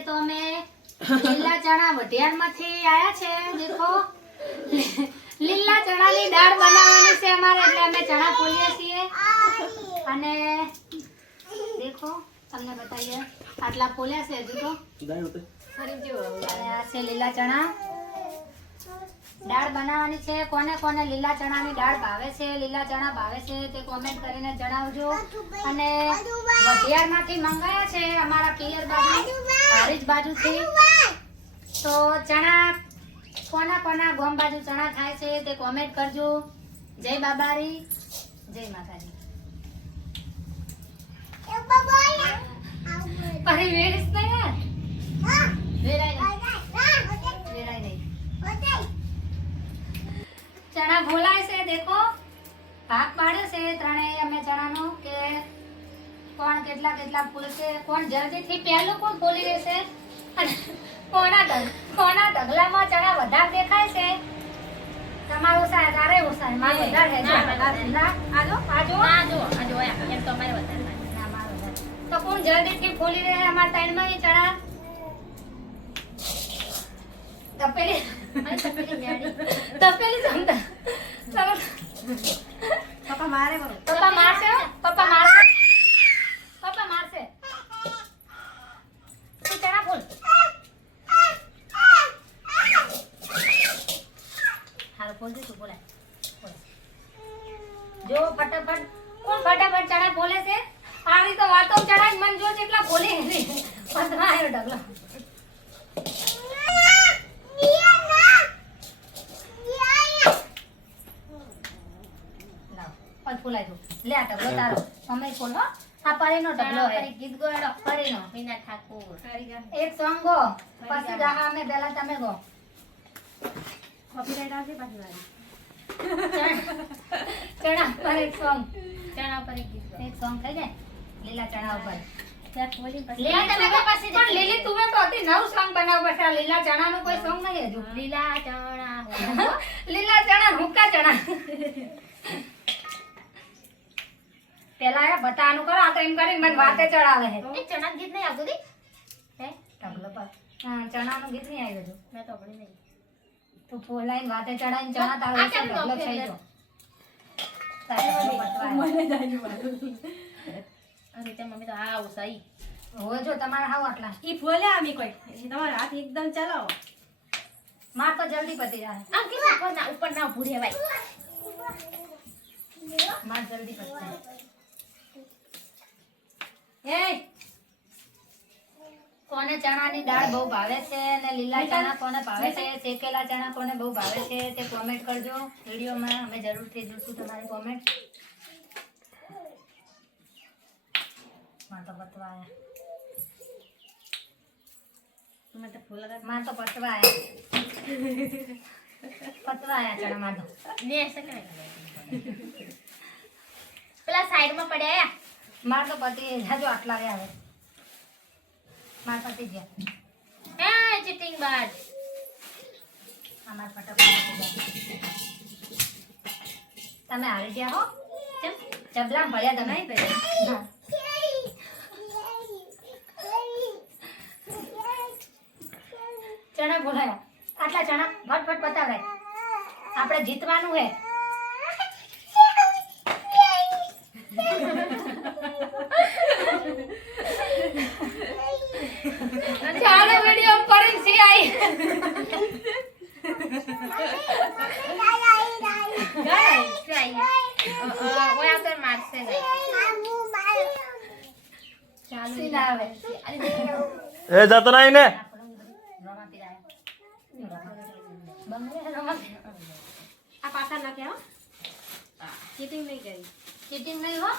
तो हमें લીલા ચણા વઢિયારમાંથી આયા છે દેખો લીલા ચણાની દાળ બનાવવાની છે અમારે એટલે અમે ચણા ફોલીએ છીએ અને દેખો તમને બતાવીએ આટલા ફોલ્યા છે હજુ તો અને આ છે લીલા ચણા દાળ બનાવવાની છે કોને કોને લીલા ચણાની દાળ ભાવે છે લીલા ચણા ભાવે છે તે કોમેન્ટ કરીને જણાવજો અને વઢિયારમાંથી મંગાયા છે અમારા પિયર બાજુ હારીજ બાજુથી તો ચણા કોના કોના ગોમ બાજુ ચણા થાય છે તે કોમેન્ટ કરજો જય બાબારી જય માતાજી અરે વેરીસ ને યાર વેરાય નહીં ચણા ભોલાય છે દેખો ભાગ પાડે છે ત્રણેય અમે ચણાનો કે કોણ કેટલા કેટલા ફૂલશે કોણ જલ્દીથી પહેલું કોણ ફોલી રહેશે અને કોના ઢગલામાં ચણા વધારે દેખાય છે તમારો સાહેબ તારે ઓછા માર વધારે છે આજો એમ તો અમારે વધારે ના મારો તો કોણ જલ્દીથી ફોલી રહે અમાર ટાઈમમાં ચણા તપેલી સમતા પપ્પા મારે પપ્પા મારશે તું ચણા ફૂલ હાલ ફૂલ દે તું બોલાય જો ફટાફટ કોણ ફટાફટ ચણા ફોલે છે આરી તો વાતો ચણા મન જો જેટલા ફોલે ને પતવા આવ્યો ઢગલો ફૂલાઈ દો લે આ ઢગલો તારો અમે ફૂલ હો આ પરીનો ઢગલો હે ગીત ગોળો પરીનો મીના ઠાકોર એક સોંગ ગો પછી ગા અમે પહેલા તમે ગો કોપીરાઈટ આવશે પાછી વાળી ચણા પર એક સોંગ ચણા પર એક ગીત એક સોંગ થઈ જાય લીલા ચણા ઉપર લીલા ચણા પછી પણ લીલી તુમે તો હતી નવ સોંગ બનાવ બટા લીલા ચણા નું કોઈ સોંગ નહીં હજુ લીલા ચણા હુક્કા ચણા પેલા આ બતાનું કરો આ તો એમ કરીને મને વાતે ચડાવે છે એ ચણા ગીત નહીં આવતું દી હે ઢગલો પર હા ચણા નું ગીત નહીં આવ્યું મેં તો પડી નહીં તું ફોલાઈન વાતે ચડાઈને ચણા તારો વિશે ઢગલો થઈ ગયો મને જાણ્યું અને તે મમ્મી તો આ ઉસાઈ હોય જો તમારા હાવ આટલા ઈ ફોલ્યા અમે કોઈ તમારા હાથ એકદમ ચલાવો માર તો જલ્દી પતી જાય આમ કે ઉપર ના ભૂરે ભાઈ માર જલ્દી પતી જાય કોને ચણાની દાળ બહુ ભાવે છે અને લીલા ચણા કોને ભાવે છે શેકેલા ચણા કોને બહુ ભાવે છે તે કોમેન્ટ કરજો વિડીયોમાં અમે જરૂરથી જોશું તમારી કોમેન્ટ માં તો પતવા આયા ચણા માં તો પેલા સાઈડમાં પડ્યા માર તો પતિ હજુ આટલા રહ્યા હવે માર પતિ ગયા હે ચીટિંગ બાજ અમાર ફટાફટ તમે આવી ગયા હો કેમ ચબલા ભળ્યા તમે ચણા બોલાયા આટલા ચણા ફટફટ પતાવરાય આપણે જીતવાનું હે ચાલો વિડિયો પર સી આઈ ઓય આતર મારશે ચાલો સીલાવે એ જતો નહીં ને આ પાછા ના કે હો ચીટિંગ નહીં કરી ચીટિંગ નહીં હો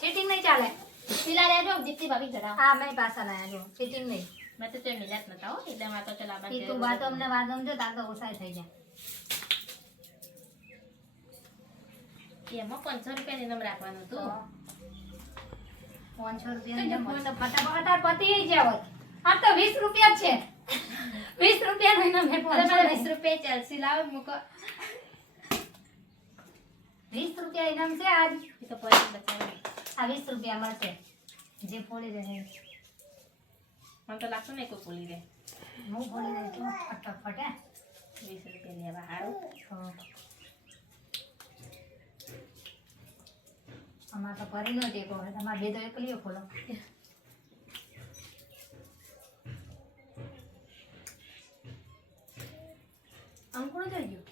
ચીટિંગ નહીં ચાલે સિલા લેજો જીતી ભાભી જરા હા મેં પાછા લાયા જો ચીટિંગ નહીં મેં તો તે મિલાત નતા હો એટલે માં તો ચલા બાકી તું વાતો અમને વાદમ જો તાર તો ઓસાઈ થઈ જાય એમાં 500 રૂપિયા ની નમ રાખવાનું તું 500 રૂપિયા ની નમ તો ફટાફટ તાર પતિ ગયા હોત આ તો 20 રૂપિયા છે 20 રૂપિયા નો નમ હે 20 રૂપિયા ચાલસી લાવ મુકો 20 રૂપિયા ઇનામ છે આજ એ તો પૈસા બચાવી આ 20 રૂપિયા મળશે જે ફોડી રહે મને તો લાગતું નહીં કોઈ બોલી દે. હું બોલી દઈશ તું ફટાફટ હે 20 રૂપિયા લેવા હારું. અમાર તો કરી નો ટેકો હવે તમારે બે તો એકલીઓ ખોલો અંકુર જઈ ગયું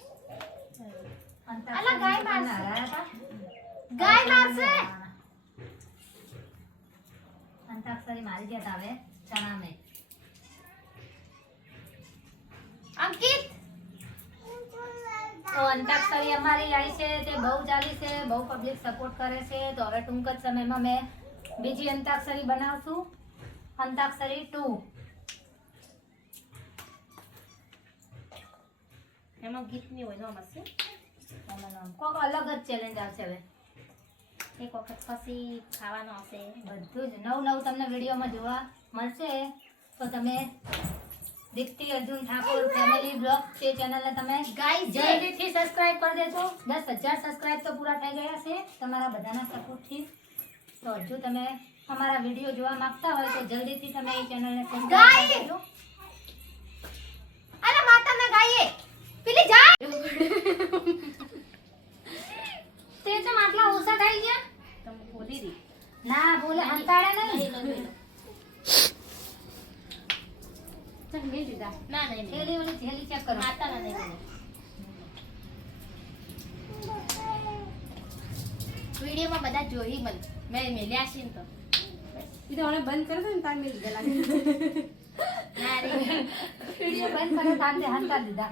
અલા ગાય મારશે ગાય મારશે અંતાક્ષરી મારી ગયા તા હવે ચણા મે અંકિત તો અંતાક્ષરી અમારી આવી છે તે બહુ ચાલી છે બહુ પબ્લિક સપોર્ટ કરે છે તો હવે ટૂંક જ સમયમાં મેં બીજી અંતાક્ષરી બનાવશું અંતાક્ષરી 2 એમાં ગીત નહીં હોય નો મસ્ત. કોક અલગ જ ચેલેન્જ આવશે હવે એક વખત પછી ખાવાનો આવશે. બધું જ નવું તમને વિડીયોમાં જોવા મળશે તો તમે દીપ્તિ અર્જુન ઠાકોર ફેમિલી બ્લોગ તે ચેનલને તમે જલ્દીથી સબસ્ક્રાઇબ કરી દેજો 10,000 સબસ્ક્રાઇબ તો પૂરા થઈ ગયા છે તમારા બધાના સપોર્ટથી તો હજુ તમે અમારા વિડીયો જોવા માંગતા હોય તો જલ્દીથી તમે એ ચેનલને સબસ્ક્રાઇબ કરી દેજો અરે માતા ના ગાઈએ પેલી જા તે તો માટલા ઓછા થઈ ગયા તમે બોલી દી. ના બોલે હંતાડે નહીં ચલ મેં દીધા ના નહીં નહીં. થેલી ઓલી થેલી ચેક કરો માતાના નહીં બોલે. વિડીયોમાં બધા જોઈ મન મેં મેલ્યા છે ને તો તો હવે બંધ કરી દો ને તાર મેં લીધા લાગે. ના રે વિડિયો બંધ કરો તાંતે હંતા દીધા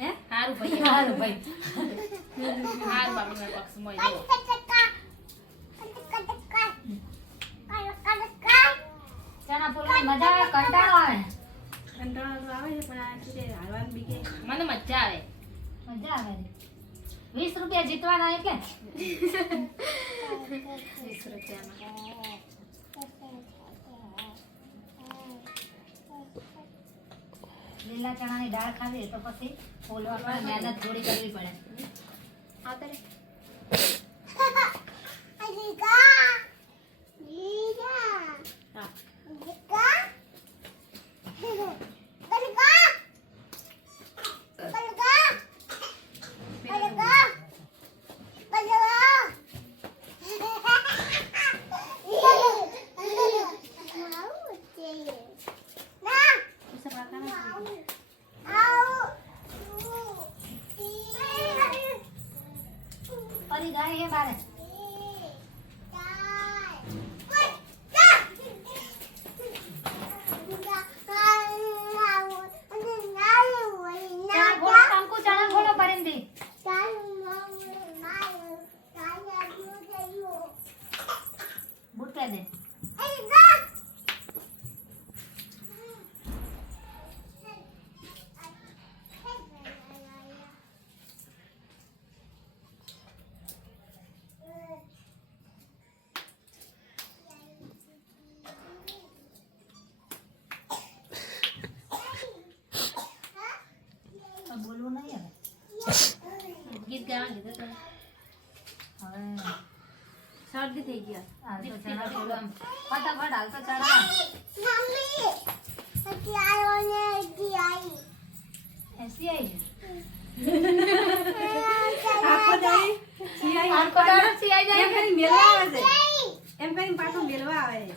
હે હારું ભાઈ હારું ભાઈ હારું બાપુ મારા પક્ષમાં જો. ચણા ફૂલની મજા આવે કંટાળો આવે કંટાળો તો આવે છે પણ આ શું છે હાલવાનું બી કે મને મજા આવે. મજા આવે 20 રૂપિયા જીતવાના એટલે 20 રૂપિયામાં લીલા ચણાની દાળ ખાવી તો પછી ફૂલવા પણ મહેનત થોડી કરવી પડે આવતા રે. હા પરી ગાય હે બારે ચણા ફોલો કંકુ ચણા ફોલો પરિંદી બુટ કે દે બોલવું નહીં હવે ગીત ગાવા કીધું તો હવે શરદી થઈ ગયા. હાલ તો ચણા ફોલો આમ ફટાફટ હાલ તો ચણા એસી આવી આખો દાડી સિયાઈ આખો દાડો સિયાઈ જાય એમ કરીને મેલવા આવે છે. એમ કરીને પાછું મેલવા આવે છે.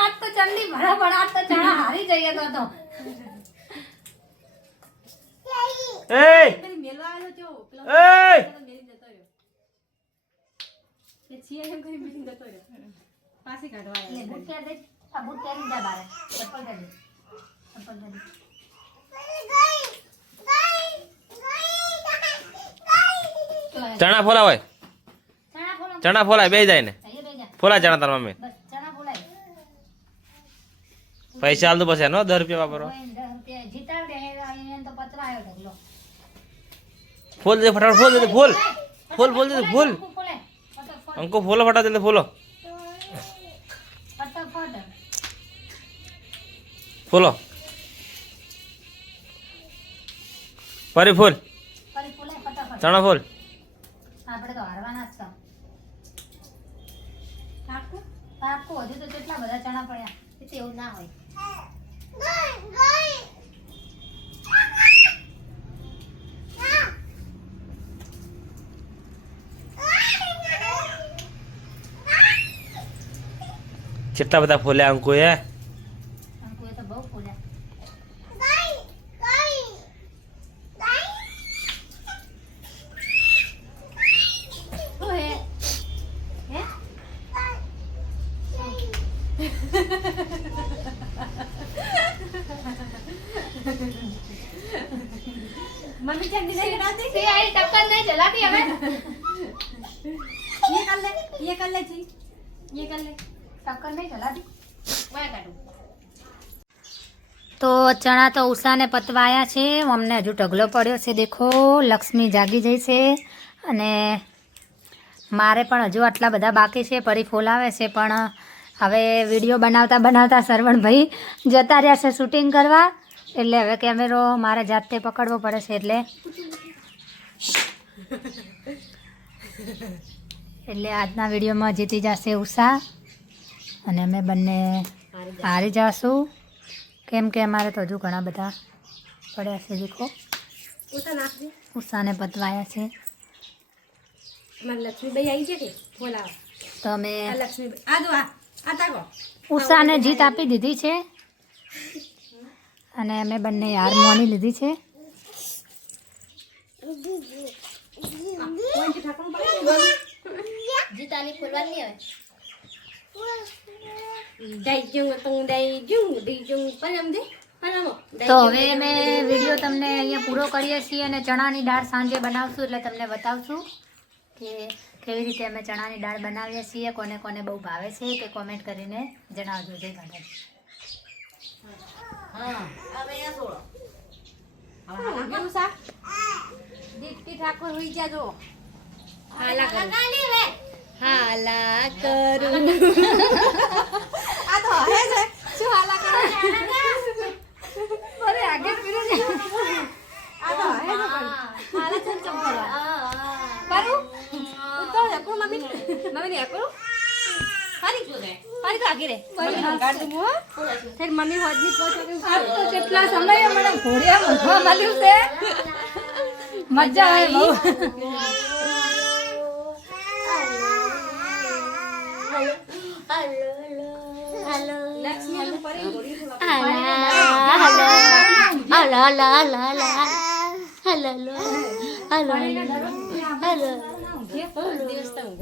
આજ તો ચંદી બરાબર આજ તો ચણા હારી જઈએ તો એ એમ કરીને મેલવા આવ્યો છો પેલો એ મેલી જતો રહ્યો. એ સિયાઈ એમ કરીને મેલી જતો રહ્યો. પાછી કાઢવા એટલે આવ્યો. બુટ કે દે આ બુટ પહેરી જા બારે ચપ્પલ દે ચપ્પલ દે ચણા ફોલા હોય ચણા ફોલો ચણા ફોલાય બે જાય ને અહીંયા બેજા ફોલા ચણા તાર મમ્મી બસ ચણા ફોલાય પૈસા હાલ તો પછી એનો 10 રૂપિયા વાપરો કોઈ 10 રૂપિયા જીતાડ દે અહીંયા તો પતરા આવ્યો ઢગલો ફૂલ દે ફટાફટ ફૂલ દે ફૂલ ફૂલ ફૂલ દે ફૂલ અંકુ ફોલે ફટાફટ અંકો ફોલો ફટાફટ દે ફૂલો ફટાફટ ફૂલો ફરી ફૂલ ફરી ફોલાય ફટાફટ ચણા ફોલ. આપણે તો હારવાના જ છો. પાકું? પાક્કું. હજુ તો કેટલા બધા ચણા પડ્યા. એ તો એવું ના હોય. કેટલા બધા ફોલ્યા અંકુ એ. અંકુએ તો બહુ ફૂલ્યા. શું હે? હે? मम्मी चंडी नहीं कराती? તે આઈ ટક્કર નહીં ચલાતી હવે. ये कर ले जी। ये कर ले. ટક્કર નહીં ચલાતી. વાય કાઢું. તો ચણા તો ઉષાને પતવાયા છે. અમને હજુ ઢગલો પડ્યો છે. દેખો લક્ષ્મી જાગી જઈ છે અને મારે પણ હજુ આટલા બધા બાકી છે. ફરી ફોલાવે છે પણ હવે વિડીયો બનાવતા બનાવતા સરવણભાઈ જતા રહ્યા છે શૂટિંગ કરવા. એટલે હવે કેમેરો મારે જાતે પકડવો પડે છે. એટલે આજના વિડીયોમાં જીતી જશે ઉષા અને અમે બંને હારી જશું. કેમ કે અમારે તો હજુ ઘણા બધા પડ્યા છે. દેખો उसा नाख दे। ઉષાને પતવાયા છે. हमारी लक्ष्मी भाई आई है बोला તો અમે आ लक्ष्मी भाई आ दो आ ताको ઉષાને જીત આપી દીધી છે અને અમે બંને હાર માની લીધી છે. कोई के ठाकुर पड़े જીતાની ફોલવાની હવે. दाई जंग तंग दाई जंग दी जंग परम दे परमो તો હવે અમે વિડીયો તમને અહીંયા પૂરો કરીએ છીએ અને ચણાની દાળ સાંજે બનાવશું એટલે તમને બતાવશું કે કેવી રીતે અમે ચણાની દાળ બનાવીએ છીએ. કોને કોને બહુ ભાવે છે તે કોમેન્ટ કરીને જણાવજો. જય માતાજી. હા હવે આ છોડો. क्यों सा दीप्ति ठाकुर हुई जा जो हाला कर हाला करूं आ तो है जे શું हाला કરે અરે આગે ફિરે આ તો હે જો हाला ચમ ચમ કરવા કરું તો એકો મમ્મી ને એકો ફરી જો રે ફરી તો આગે રે કાઢ દઉં હો ફેર મમ્મી હોદની પોછો આ તો કેટલા સમયે મને ઘોડિયા વધવા મળ્યું છે. મજા આવે બહુ. લક્ષ્મી નું પરી ઘોડી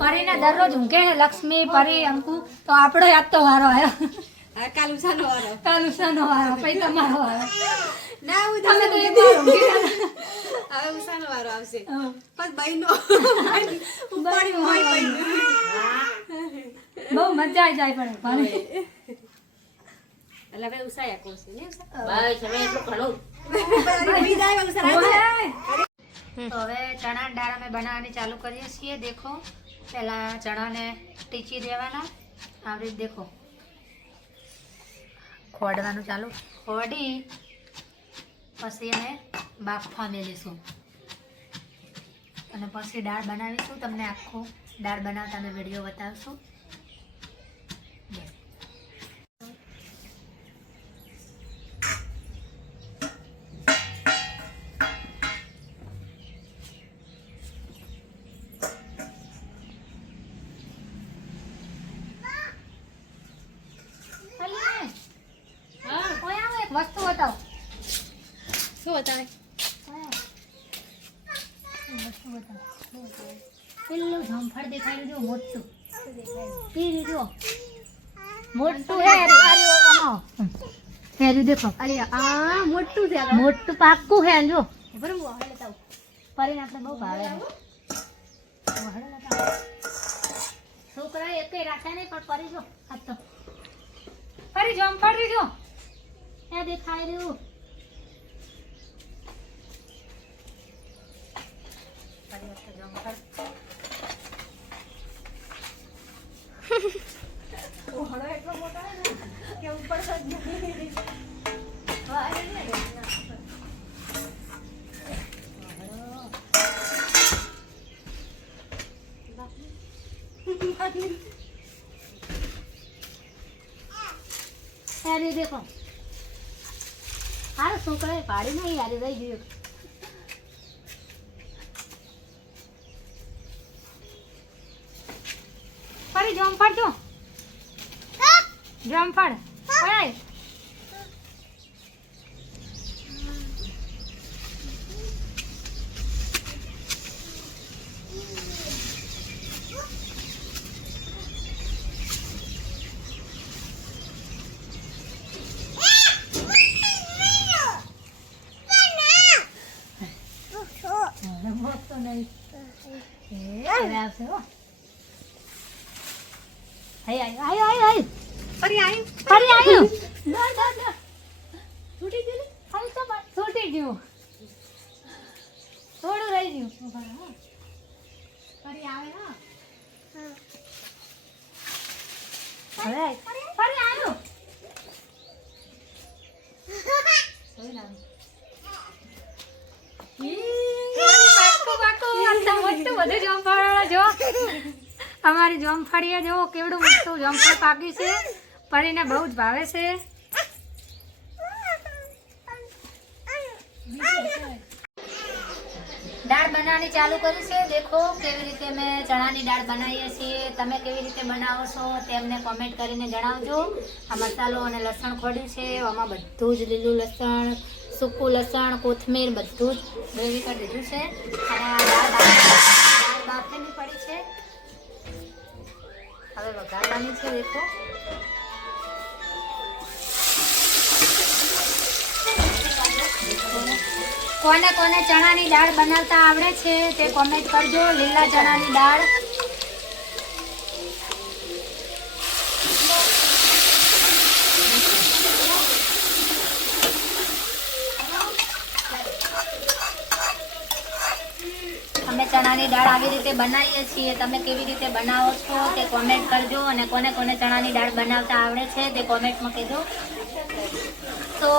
પરીને દરરોજ ઊંઘે ને લક્ષ્મી પરી અંકુ તો આપણો યાદ તો વારો આવ્યો. હવે કાલ ઉષાનો વારો કાલ ઉષાનો વારો પછી તમારો વારો. ના હું તમે તો એક વાર ઊંઘી ગયા. હવે ઉષાનો વારો આવશે હા. પણ બહેનો ઉપાડી હોય બહેનો બહુ મજા આવી જાય પણ પરી. એટલે હવે ઉષા એક છે ને બસ હવે એટલું ઘણું. બી જાય ઉષા તો હવે ચણા દાળ અમે બનાવવાની ચાલુ કરીએ છીએ. દેખો પહેલા ચણાને ટીચી દેવાના આવી રીતે. દેખો ખોડવાનું ચાલુ ખોડી પછી એને બાફવા મેલીશું અને પછી દાળ બનાવીશું. તમને આખું દાળ બનાવતા અમે વિડીયો બતાવશું. વસ્તુ બતાવો. શું બતાવે વસ્તુ બતાવો. પેલું જામફળ દેખાય જો મોટું. એ જો મોટું હે. અરે દેખો. અરે આ મોટું છે મોટું પાક્કું હે જો. બરાબર હવે લેતા પરીને આપણે બહુ ભાવે છે. છોકરા એકે રાખે નહીં પણ પરી જો આ તો પરી જામફળ જો એ દેખાય રહ્યું. પરી તો જામફળ ઓહળો એટલો મોટો હે ને કે ઉપર જ નહીં અરે દેખો હારું છોકરાએ પાડી નહીં યાર રહી ગયું ફરી જમફળ જો જમફળ ઓય તો નહીં એ આવશે હો આય ફરી આવી ફરી આવ્યું ના છૂટી ગયું ને હવે તો છૂટી ગયું થોડું રહી ગયું ફરી આવે હા હવે ફરી આવ્યું અમારી જોમફળીએ જો કેવડું મોટું જોમફળ પાક્યું છે પરીને બહુ જ ભાવે છે દાળ બનાવવાની ચાલુ કરી છે દેખો કેવી રીતે મેં ચણાની દાળ બનાવીએ છીએ તમે કેવી રીતે બનાવો છો તેમને કોમેન્ટ કરીને જણાવજો આ મસાલો અને લસણ ખોડ્યું છે આમાં બધું જ લીલું લસણ સૂકું લસણ કોથમીર બધું જ ગ્રેવી કરી દીધું છે અને આ દાળ બાફેલી પડી છે હવે વઘારવાની છે દેખો કોને કોને ચણાની દાળ બનાવતા આવડે છે તે કોમેન્ટ કરજો લીલા ચણાની દાળ અમે ચણાની દાળ આવી રીતે બનાવીએ છીએ તમે કેવી રીતે બનાવો છો તે કોમેન્ટ કરજો અને કોને કોને ચણાની દાળ બનાવતા આવડે છે તે કોમેન્ટમાં કહેજો તો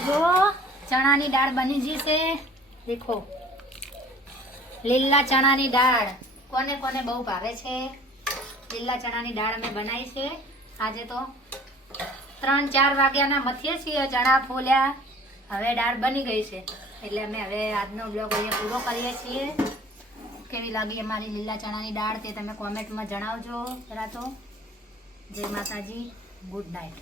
જો ચણાની દાળ બની ગઈ છે દેખો લીલા ચણાની દાળ કોને કોને બહુ ભાવે છે લીલા ચણાની દાળ અમે બનાવી છે આજે તો 3-4 વાગ્યાના મથીએ છીએ ચણા ફોલ્યા હવે દાળ બની ગઈ છે એટલે અમે હવે આજનો બ્લોગ અહીંયા પૂરો કરીએ છીએ કેવી લાગી અમારી લીલા ચણાની દાળ તે તમે કોમેન્ટમાં જણાવજો જરા તો જય માતાજી ગુડ નાઇટ